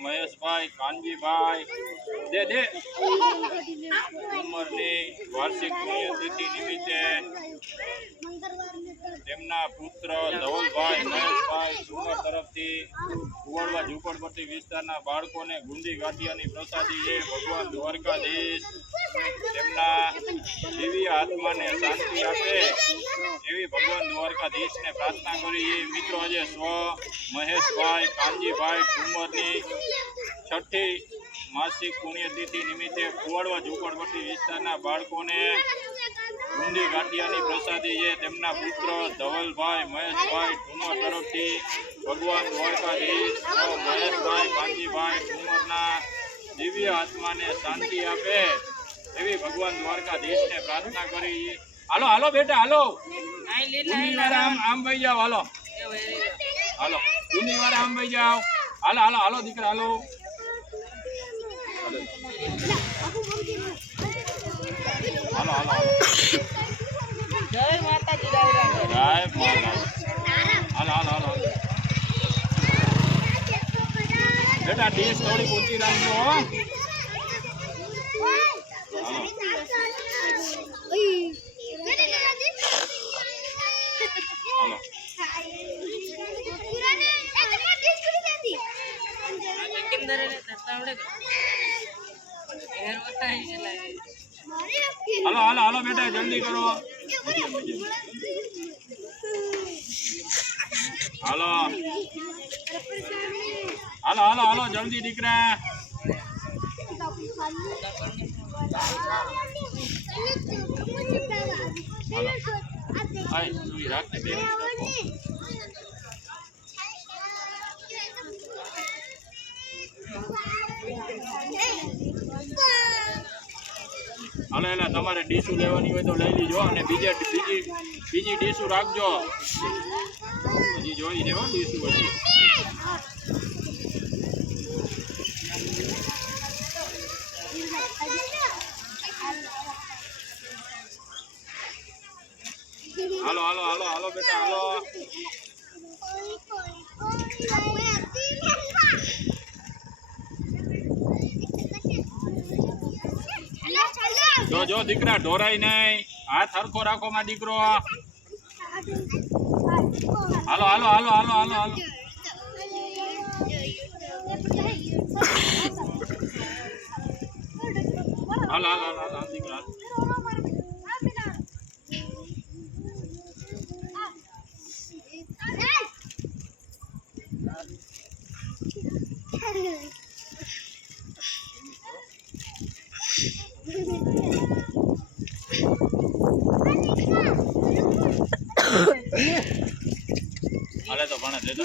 મહેશભાઈ કાનજીભાઈ દે દે ઉંમરની વાર્ષિક પુણ્યતિથિ નિમિત્તે તેમના પુત્ર ધવલભાઈ મહેશભાઈ ઉંમર તરફથી કુવાડવા ઝુંપડપટ્ટી વિસ્તારના બાળકોને ગુંદી ગાંઠિયાની પ્રસાદી એ ભગવાન દ્વારકાધીશ તેમના દિવ્ય આત્માને શાંતિ આપે એવી ભગવાન દ્વારકાધીશને પ્રાર્થના કરી મિત્રો આજે મહેશભાઈ કાનજીભાઈ ઉંમરની 6ઠી માસિક પુણ્યતિથિ નિમિત્તે કુવાડવા ઝુંપડપટ્ટી વિસ્તારના બાળકોને ગુંદી ગાંઠિયાની પ્રસાદી છે તેમના પુત્ર ધવલભાઈ મહેશભાઈ ઠુમર તરફથી ભગવાન દ્વારકાધીશ મહેશભાઈ કાનજીભાઈ ઠુમરના દિવ્ય આત્માને શાંતિ આપે એવી ભગવાન દ્વારકાધીશને પ્રાર્થના કરી હાલો હાલો બેટા હાલો આમ ભાઈ જાઓ હાલો હાલો દુનિયા આમ ભાઈ જાઓ હાલો હાલો હાલો દીકરા હાલો હાલો હાલો જય માતાજી જય માતા હાલો હાલો હાલો બેટા ડીશ થોડી ઊંચી રાખજો હો હાલો હાલો હાલો હાલો બેટા જલ્દી કરો હાલો હાલો હાલો હાલો જલ્દી દીકરા હાલો આય તું રાખને બે હાલો એટલે તમારે ડીશું લેવાની હોય તો લઈ લીજો અને બીજી ડીશું રાખજો હજી જોઈ લેવો ડીશું હજી હાલો હાલો હાલો હાલો બેટા હાલો જો જો દીકરા ઢોરાય નહીં હાથ હરખો રાખો માં દીકરો હાલો હાલો હાલો હાલો હાલો હાલો હાલો હાલો હાલો દીકરા હાલે તો ભણે દેતો